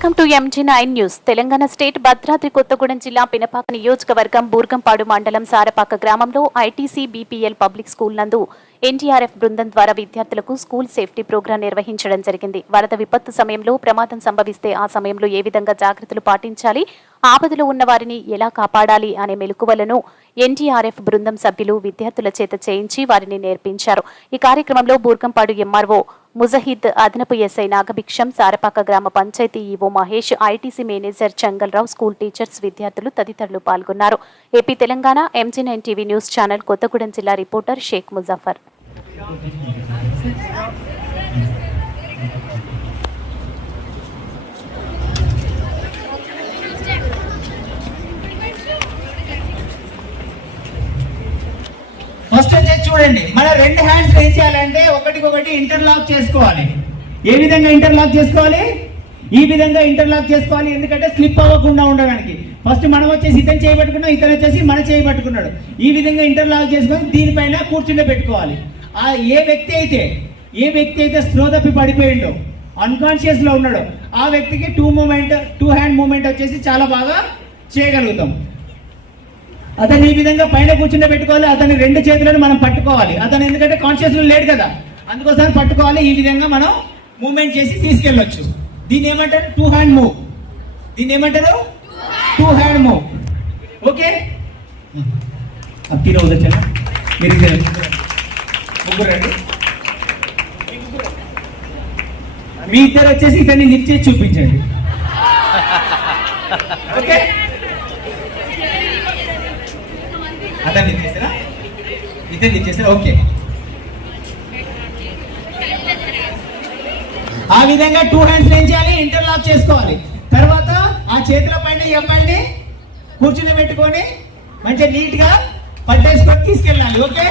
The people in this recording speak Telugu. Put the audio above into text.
Welcome to MG9 news. Telangana state Bhadradri Kothagudem జిల్లా పినపాక నియోజకవర్గం బూర్గంపాడు మండలం సారపాక గ్రామంలో ఐటీసీ బీపీఎల్ పబ్లిక్ స్కూల్ నందు NDRF బృందం ద్వారా విద్యార్థులకు స్కూల్ సేఫ్టీ ప్రోగ్రాం నిర్వహించడం జరిగింది. వరద విపత్తు సమయంలో ప్రమాదం సంభవిస్తే ఆ సమయంలో ఏ విధంగా జాగ్రత్తలు పాటించాలి, ఆపదలో ఉన్న వారిని ఎలా కాపాడాలి అనే మెలకువలను NDRF బృందం సభ్యులు విద్యార్థుల చేత చేయించి వారిని నేర్పించారు. ఈ కార్యక్రమంలో బూర్గంపాడు MRO ముజహిద్, అదనపు SI నాగభిక్షం, సారపాక గ్రామ panchayat EO Mahesh, ITC manager Changalrao, school teachers, విద్యార్థులు తదితరులు పాల్గొన్నారు. AP Telangana MG9 TV news channel Kothagudem జిల్లా రిపోర్టర్ షేక్ ముజఫర్. ఫస్ట్ వచ్చేసి చూడండి, మన రెండు హ్యాండ్స్ ఏం చేయాలంటే ఒకటికొకటి ఇంటర్లాక్ చేసుకోవాలి. ఏ విధంగా ఇంటర్లాక్ చేసుకోవాలి? ఈ విధంగా ఇంటర్లాక్ చేసుకోవాలి. ఎందుకంటే స్లిప్ అవ్వకుండా ఉండడానికి. ఫస్ట్ మనం వచ్చేసి ఇతను చేయబట్టుకున్నాం, ఇతను వచ్చేసి మన చేయబట్టుకున్నాడు. ఈ విధంగా ఇంటర్లాక్ చేసుకొని దీనిపైన కూర్చుండే పెట్టుకోవాలి. ఏ వ్యక్తి అయితే స్లో తప్పి పడిపోయిండో, అన్కాన్షియస్ లో ఉన్నాడో, ఆ వ్యక్తికి టూ హ్యాండ్ మూమెంట్ వచ్చేసి చాలా బాగా చేయగలుగుతాం. అతను ఈ విధంగా పైన కూర్చుండే పెట్టుకోవాలి. అతని రెండు చేతులను మనం పట్టుకోవాలి. అతను ఎందుకంటే కాన్షియస్ లో లేడు కదా, అందుకోసం పట్టుకోవాలి. ఈ విధంగా మనం మూమెంట్ చేసి తీసుకెళ్ళొచ్చు. దీన్ని ఏమంటారు? Two hand move. దీన్ని ఏమంటారు? Two hand move. ఓకే, తీరు వచ్చా మీరు ముగ్గురు రండి. మీ ఇద్దరు వచ్చేసి ఇతన్ని లిఫ్ట్ చేసి చూపించండి. ఓకే, అతన్ని చేసారా? ఇతన్ని చేసారా? ఓకే, ఆ విధంగా టూ హ్యాండ్స్ ఏం చేయాలి? ఇంటర్లాక్ చేసుకోవాలి. తర్వాత ఆ చేతుల పైన ఈ అమ్మాయిని కూర్చుని పెట్టుకొని మంచిగా నీట్ గా పట్టేసుకొని తీసుకెళ్ళాలి. ఓకే.